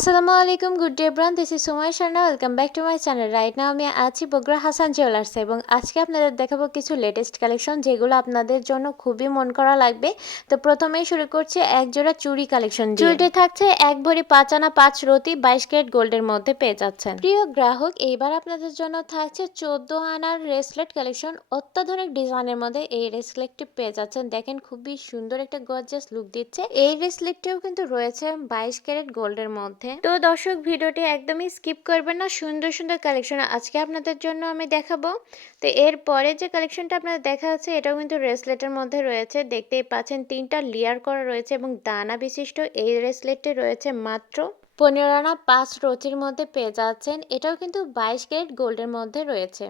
আসসালামু আলাইকুম, good day everyone. This is Sumaiya Sharna. Welcome back to my channel. Right now আমি আছি বগুড়া হাসান জুয়েলার্সে এবং আজকে আপনাদের দেখাবো কিছু লেটেস্ট কালেকশন যেগুলো আপনাদের জন্য খুবই মন করা লাগবে। তো প্রথমেই শুরু করছি এক জোড়া চুড়ি কালেকশন দিয়ে। চুড়িটি থাকছে 1 ভরি 5 আনা 5 রতি 22 ক্যারেট গোল্ডের মধ্যে পেয়ে যাচ্ছেন। প্রিয় গ্রাহক, এইবার আপনাদের জন্য থাকছে 14 আনার রেসলেট কালেকশন। অত্যাধুনিক ডিজাইনের মধ্যে এই রেসলেটটি পেয়ে যাচ্ছেন। দেখেন খুবই সুন্দর একটা গর্জিয়াস লুক দিচ্ছে। এই রেসলেটটিও কিন্তু রয়েছে 22 ক্যারেট গোল্ডের মধ্যে। তো দর্শক, ভিডিওটি একদমই স্কিপ করবেন না। সুন্দর সুন্দর কালেকশন আজকে আপনাদের জন্য আমি দেখাবো। তো এরপরে যে কালেকশনটা আপনাদের দেখা যাচ্ছে এটাও কিন্তু রেসলেটের মধ্যে রয়েছে। দেখতেই পাচ্ছেন 3টা লেয়ার করা রয়েছে এবং দানা বিশিষ্ট এই রেসলেটটি রয়েছে মাত্র 15 আনা 5 রতির মধ্যে পেয়ে যাচ্ছেন। এটাও কিন্তু 22 ক্যারেট গোল্ডের মধ্যে রয়েছে।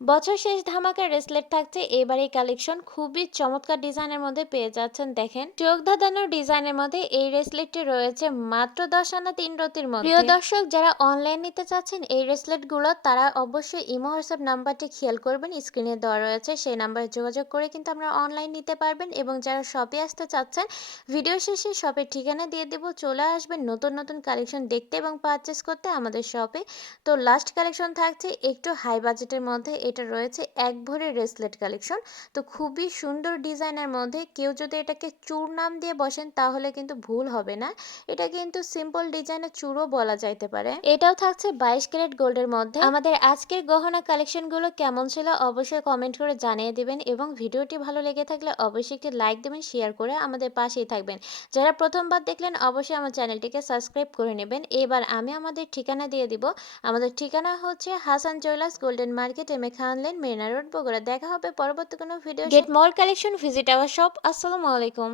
বছর শেষ ধামাকা রেসলেট থাকছে এবার এই কালেকশন। খুবই চমৎকার ডিজাইনের মধ্যে পেয়ে যাচ্ছেন। দেখেন চোখ ধাঁধানো ডিজাইনের মধ্যে এই রেসলেটটি রয়েছে মাত্র 10 আনা 3 রতির মধ্যে। প্রিয় দর্শক, যারা অনলাইন নিতে চাচ্ছেন এই রেসলেটগুলো, তারা অবশ্যই ইমো হোয়াটসঅ্যাপ নাম্বারটি খেয়াল করবেন, স্ক্রিনে দেওয়া রয়েছে। সেই নাম্বারে যোগাযোগ করে কিন্তু আমরা অনলাইন নিতে পারবেন। এবং যারা শপে আসতে চাচ্ছেন, ভিডিও শেষে শপের ঠিকানা দিয়ে দেবো, চলে আসবেন নতুন নতুন কালেকশন দেখতে এবং পারচেস করতে আমাদের শপে। তো লাস্ট কালেকশন থাকছে একটু হাই বাজেটের মধ্যে। এটা রয়েছে 1 ভরি রেসলেট কালেকশন। তো খুবই সুন্দর ডিজাইনের মধ্যে। কেউ যদি এটাকে চূড় নাম দিয়ে বসেন তাহলে কিন্তু ভুল হবে না। এটা কিন্তু সিম্পল ডিজাইনের চূড়ও বলা যাইতে পারে। এটাও থাকছে 22 ক্যারেট গোল্ডের মধ্যে। আমাদের আজকের গহনা কালেকশনগুলো কেমন ছিল অবশ্যই কমেন্ট করে জানিয়ে দিবেন এবং ভিডিওটি ভালো লেগে থাকলে অবশ্যই একটি লাইক দেবেন, শেয়ার করে আমাদের পাশেই থাকবেন। যারা প্রথমবার দেখলেন অবশ্যই আমার চ্যানেলটিকে সাবস্ক্রাইব করে নেবেন। এবার আমি আমাদের ঠিকানা দিয়ে দিব। আমাদের ঠিকানা হচ্ছে Hasan Jewellers, Golden Market, M A Khan Lane, Marina Road, Bogura. দেখা হবে পরবর্তী কোনো video. Get more collection, visit our shop. আসসালামু আলাইকুম।